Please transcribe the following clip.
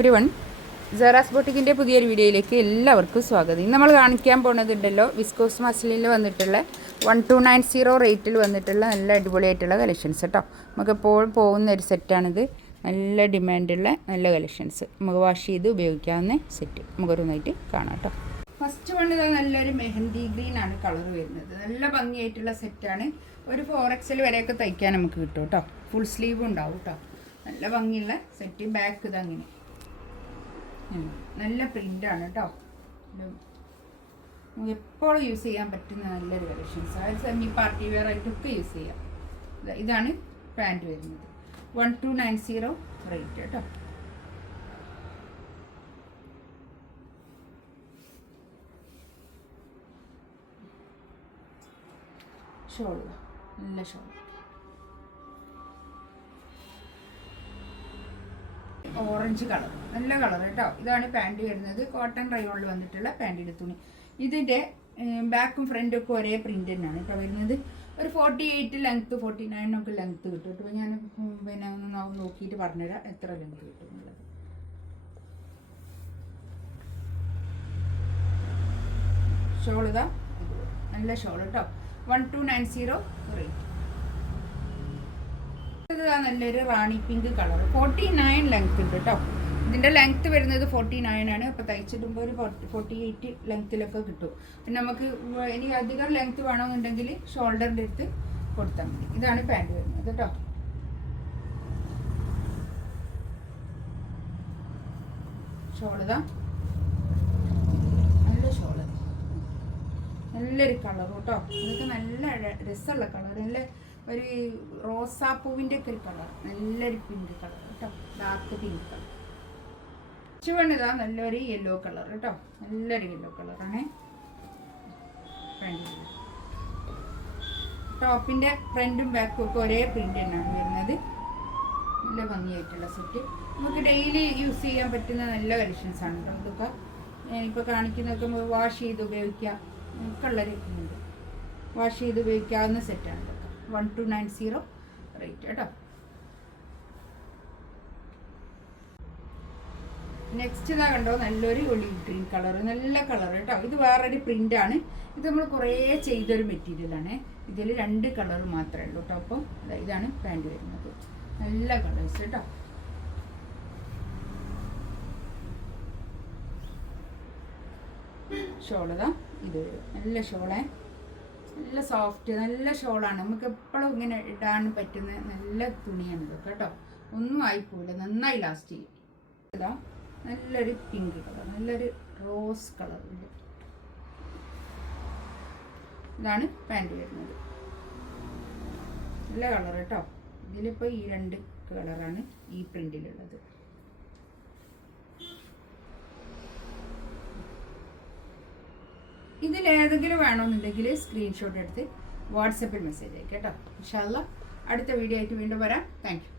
Everyone, സെറാസ് ബൊട്ടിക്കിൻ്റെ പുതിയൊരു വീഡിയോയിലേക്ക് എല്ലാവർക്കും സ്വാഗതം. ഇന്ന് നമ്മൾ കാണിക്കാൻ പോകുന്നതുണ്ടല്ലോ വിസ്കോസ് മസ്ലിനിൽ വന്നിട്ടുള്ള 1290 റേറ്റിൽ വന്നിട്ടുള്ള നല്ല അടിപൊളിയായിട്ടുള്ള കളക്ഷൻസ് കേട്ടോ. നമുക്കെപ്പോഴും പോകുന്ന ഒരു സെറ്റാണിത്. നല്ല ഡിമാൻഡുള്ള നല്ല കളക്ഷൻസ്, നമുക്ക് വാഷ് ചെയ്ത് ഉപയോഗിക്കാവുന്ന സെറ്റ്. നമുക്കൊരുന്നായിട്ട് കാണാം കേട്ടോ. ഫസ്റ്റ് വൺ ഇതാ നല്ലൊരു മെഹന്തി ഗ്രീൻ ആണ് കളർ വരുന്നത്. നല്ല ഭംഗിയായിട്ടുള്ള സെറ്റാണ്. ഒരു 4XL വരെയൊക്കെ തയ്ക്കാൻ നമുക്ക് കിട്ടും കേട്ടോ. ഫുൾ സ്ലീവ് ഉണ്ടാവും കേട്ടോ. നല്ല ഭംഗിയുള്ള സെറ്റ്. ബാക്ക് ഇതങ്ങനെ നല്ല പ്രിൻ്റാണ് കേട്ടോ. നമുക്ക് എപ്പോഴും യൂസ് ചെയ്യാൻ പറ്റുന്ന നല്ലൊരു കളക്ഷൻസ്. അതായത് സെമി പാർട്ടി വെയർ ആയിട്ടൊക്കെ യൂസ് ചെയ്യാം. ഇതാണ് പാൻറ്റ് വരുന്നത്. 1290 റേറ്റ് കേട്ടോ. ഷോൾ നല്ല ഷോൾ. ഓറഞ്ച് കളർ നല്ല കളർ കേട്ടോ. ഇതാണ് പാൻറ് വരുന്നത്. കോട്ടൺ റയോണിൽ വന്നിട്ടുള്ള പാൻറ്റിൻ്റെ തുണി. ഇതിൻ്റെ ബാക്കും ഫ്രണ്ടും ഒക്കെ ഒരേ പ്രിൻ്റ് തന്നെയാണ് കേട്ടോ വരുന്നത്. ഒരു 48 ലെങ്ത്ത് 49 ഒക്കെ ലെങ്ത്ത് കിട്ടും കേട്ടോ. ഞാൻ പിന്നെ ഒന്ന് നോക്കിയിട്ട് പറഞ്ഞുതരാം എത്ര ലെങ്ത്ത് കിട്ടും എന്നുള്ളത്. ഷോൾ ഇതാ നല്ല ഷോൾ കേട്ടോ. 1290 റേറ്റ്. നല്ലൊരു റാണി പിങ്ക് കളർ. 49 ലെങ്ത് ഉണ്ട് കേട്ടോ. ഇതിൻ്റെ ലെങ്ത്ത് വരുന്നത് 49 ആണ്. അപ്പോൾ തയ്ച്ചിടുമ്പോൾ ഒരു 48 ലെങ്ത്തിലൊക്കെ കിട്ടും. പിന്നെ നമുക്ക് ഇനി അധികം ലെങ്ത്ത് വേണമെന്നുണ്ടെങ്കിൽ ഷോൾഡറിൻ്റെ അടുത്ത് കൊടുത്താൽ മതി. ഇതാണ് പാൻറ് വരുന്നത് കേട്ടോ. ഷോളിതാ നല്ല ഷോള്, നല്ലൊരു കളർ കേട്ടോ. ഇതൊക്കെ നല്ല രസമുള്ള കളർ. നല്ല ഒരു റോസാപ്പൂവിൻ്റെ ഒക്കെ ഒരു കളർ. നല്ലൊരു പിങ്ക് കളർ കേട്ടോ. Dark pink colour. ചുവണിതാ നല്ലൊരു യെല്ലോ കളർ കേട്ടോ. നല്ലൊരു യെല്ലോ കളറാണ്. ടോപ്പിൻ്റെ ഫ്രണ്ടും ബാക്കും ഒക്കെ ഒരേ പ്രിൻ്റ് തന്നെയാണ് വരുന്നത്. നല്ല ഭംഗിയായിട്ടുള്ള സെറ്റ്. നമുക്ക് ഡെയിലി യൂസ് ചെയ്യാൻ പറ്റുന്ന നല്ല കളക്ഷൻസ് ആണ് കേട്ടോ. ഇതൊക്കെ ഞാനിപ്പോൾ കാണിക്കുന്നതൊക്കെ വാഷ് ചെയ്ത് ഉപയോഗിക്കാം. കളർ ഉണ്ട്. വാഷ് ചെയ്ത് ഉപയോഗിക്കാവുന്ന സെറ്റാണ് കേട്ടോ. 1290 റേറ്റ് കേട്ടോ. നെക്സ്റ്റ് ഇതാ കണ്ടോ നല്ലൊരു ഒലിവ് ഗ്രീൻ കളർ. നല്ല കളർ കേട്ടോ. ഇത് വേറൊരു പ്രിൻ്റാണ്. ഇത് നമ്മൾ കുറേ ചെയ്തൊരു മെറ്റീരിയലാണ്. ഇതിൽ 2 കളർ മാത്രമേ ഉള്ളൂ കേട്ടോ. അപ്പം ഇതാണ് പാൻറ് വരുന്നത്. നല്ല കളേഴ്സ് കേട്ടോ. ഷോളതാ ഇത് നല്ല ഷോളേ. നല്ല സോഫ്റ്റ് നല്ല ഷോളാണ്. നമുക്ക് എപ്പോഴും ഇങ്ങനെ ഇടാൻ പറ്റുന്ന നല്ല തുണിയാണ് ഇതൊക്കെ കേട്ടോ. ഒന്നും ആയിപ്പോയില്ല, നന്നായി ലാസ്റ്റ് ചെയ്യും. ഇതാ നല്ലൊരു പിങ്ക് കളർ, നല്ലൊരു റോസ് കളർ. ഇതാണ് പാൻറ് വരുന്നത്. നല്ല കളർ കേട്ടോ. ഇതിലിപ്പോൾ ഈ 2 കളറാണ് ഈ പ്രിൻ്റിലുള്ളത്. ഇതിലേതെങ്കിലും വേണമെന്നുണ്ടെങ്കിൽ സ്ക്രീൻഷോട്ട് എടുത്ത് വാട്സപ്പിൽ മെസ്സേജ് അയക്കാം കേട്ടോ. ഇൻഷാ അല്ലാഹ് അടുത്ത വീഡിയോ ആയിട്ട് വീണ്ടും വരാം. Thank you.